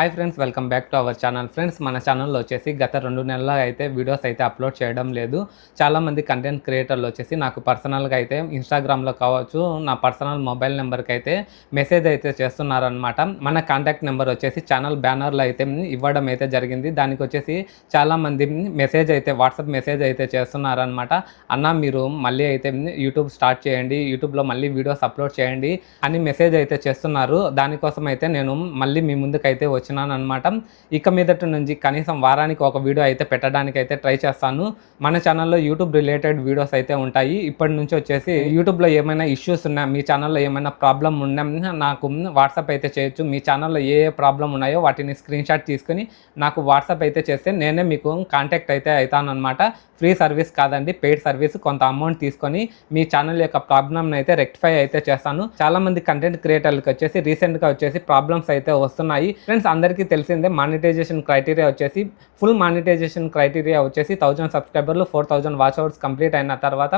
Hi friends, welcome back to our channel. Friends, మన ఛానల్లో వచ్చేసి గత 2 నెలలుగా అయితే వీడియోస్ అయితే అప్లోడ్ చేయడం లేదు. చాలామంది కంటెంట్ క్రియేటర్లు వచ్చేసి నాకు పర్సనల్గా అయితే ఇన్స్టాగ్రామ్లో కావచ్చు, నా పర్సనల్ మొబైల్ నెంబర్కి అయితే మెసేజ్ అయితే చేస్తున్నారనమాట. మన కాంటాక్ట్ నెంబర్ వచ్చేసి ఛానల్ బ్యానర్లో అయితే ఇవ్వడం అయితే జరిగింది. దానికి వచ్చేసి చాలామంది మెసేజ్ అయితే వాట్సాప్ మెసేజ్ అయితే చేస్తున్నారనమాట. అన్న, మీరు మళ్ళీ అయితే యూట్యూబ్ స్టార్ట్ చేయండి, యూట్యూబ్లో మళ్ళీ వీడియోస్ అప్లోడ్ చేయండి అని మెసేజ్ అయితే చేస్తున్నారు. దానికోసం అయితే నేను మళ్ళీ మీ ముందుకైతే వచ్చినాను అనమాట. ఇక మీదటి నుంచి కనీసం వారానికి ఒక వీడియో అయితే పెట్టడానికి అయితే ట్రై చేస్తాను. మన ఛానల్లో యూట్యూబ్ రిలేటెడ్ వీడియోస్ అయితే ఉంటాయి. ఇప్పటి నుంచి వచ్చేసి యూట్యూబ్లో ఏమైనా ఇష్యూస్ ఉన్నా, మీ ఛానల్లో ఏమైనా ప్రాబ్లం ఉన్నా నాకు వాట్సాప్ అయితే చేయొచ్చు. మీ ఛానల్లో ఏ ప్రాబ్లం ఉన్నాయో వాటిని స్క్రీన్ షాట్ తీసుకొని నాకు వాట్సాప్ అయితే చేస్తే నేనే మీకు కాంటాక్ట్ అయితే అవుతాను అనమాట. ఫ్రీ సర్వీస్ కాదండి, పెయిడ్ సర్వీస్. కొంత అమౌంట్ తీసుకొని మీ ఛానల్ యొక్క ప్రాబ్లమ్ని అయితే రెక్టిఫై అయితే చేస్తాను. చాలామంది కంటెంట్ క్రియేటర్లకు వచ్చేసి రీసెంట్గా వచ్చేసి ప్రాబ్లమ్స్ అయితే వస్తున్నాయి. ఫ్రెండ్స్, అందరికీ తెలిసిందే మానిటైజేషన్ క్రైటీరియా వచ్చేసి ఫుల్ మానిటైజేషన్ క్రైటీరియా వచ్చేసి 1000 సబ్స్క్రైబర్లు 4000 వాచ్ అవర్స్ కంప్లీట్ అయిన తర్వాత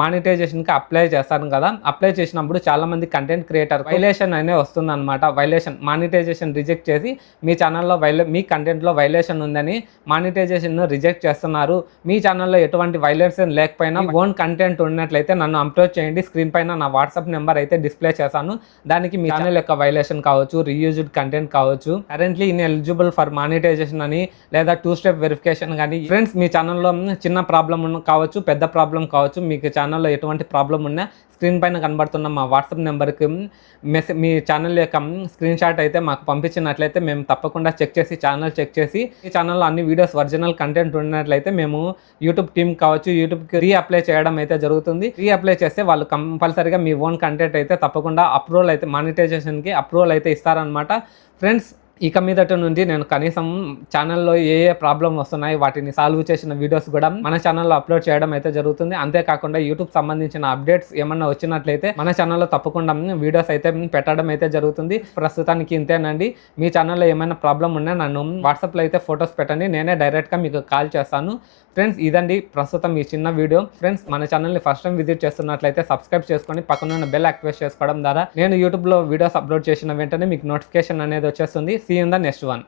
మానిటైజేషన్కి అప్లై చేస్తాను కదా. అప్లై చేసినప్పుడు చాలామంది కంటెంట్ క్రియేటర్ వైలేషన్ అనేది వస్తుందన్నమాట. వైలేషన్ మానిటైజేషన్ రిజెక్ట్ చేసి మీ ఛానల్లో మీ కంటెంట్లో వైలేషన్ ఉందని మానిటైజేషన్ రిజెక్ట్ చేస్తున్నారు. మీ ఛానల్లో ఎటువంటి వైలేషన్ లేకపోయినా ఓన్ కంటెంట్ ఉన్నట్లయితే నన్ను అప్రోచ్ చేయండి. స్క్రీన్ పైన నా వాట్సాప్ నెంబర్ అయితే డిస్ప్లే చేశాను. దానికి మీ ఛానల్ యొక్క వైలేషన్ కావచ్చు, రీయూజ్డ్ కంటెంట్ కావచ్చు, currently ineligible for monetization అని, లేదా 2 స్టెప్ వెరిఫికేషన్ కానీ. ఫ్రెండ్స్, మీ ఛానల్లో చిన్న ప్రాబ్లం కావచ్చు, పెద్ద ప్రాబ్లం కావచ్చు, మీకు ఛానల్లో ఎటువంటి ప్రాబ్లం ఉన్నా స్క్రీన్ పైన కనబడుతున్న మా వాట్సాప్ నెంబర్కి మీ ఛానల్ యొక్క స్క్రీన్ షాట్ అయితే మాకు పంపించినట్లయితే మేము తప్పకుండా ఛానల్ చెక్ చేసి ఈ ఛానల్లో అన్ని వీడియోస్ ఒరిజినల్ కంటెంట్ ఉన్నట్లయితే మేము యూట్యూబ్ టీమ్ కావచ్చు, యూట్యూబ్కి రీఅప్లై చేయడం అయితే జరుగుతుంది. రీఅప్లై చేస్తే వాళ్ళు కంపల్సరీగా మీ ఓన్ కంటెంట్ అయితే తప్పకుండా అప్రూవల్ అయితే మానిటైజేషన్కి అప్రూవల్ అయితే ఇస్తారనమాట. ఫ్రెండ్స్, ఇక మీదట నుండి నేను కనీసం ఛానల్లో ఏ ప్రాబ్లం వస్తున్నాయి వాటిని సాల్వ్ చేసిన వీడియోస్ కూడా మన ఛానల్లో అప్లోడ్ చేయడం అయితే జరుగుతుంది. అంతేకాకుండా యూట్యూబ్ సంబంధించిన అప్డేట్స్ ఏమన్నా వచ్చినట్లయితే మన ఛానల్లో తప్పకుండా వీడియోస్ అయితే పెట్టడం అయితే జరుగుతుంది. ప్రస్తుతానికి ఇంతేనండి. మీ ఛానల్లో ఏమైనా ప్రాబ్లం ఉన్నా నన్ను వాట్సాప్లో అయితే ఫొటోస్ పెట్టండి, నేనే డైరెక్ట్గా మీకు కాల్ చేస్తాను. ఫ్రెండ్స్, ఇదండి ప్రస్తుతం ఈ చిన్న వీడియో. ఫ్రెండ్స్, మన ఛానల్ని ఫస్ట్ టైం విజిట్ చేస్తున్నట్లయితే సబ్స్క్రైబ్ చేసుకొని పక్కన బెల్ యాక్టివేట్ చేసుకోవడం ద్వారా నేను యూట్యూబ్లో వీడియోస్ అప్లోడ్ చేసిన వెంటనే మీకు నోటిఫికేషన్ అనేది వచ్చేస్తుంది. See you in the next one.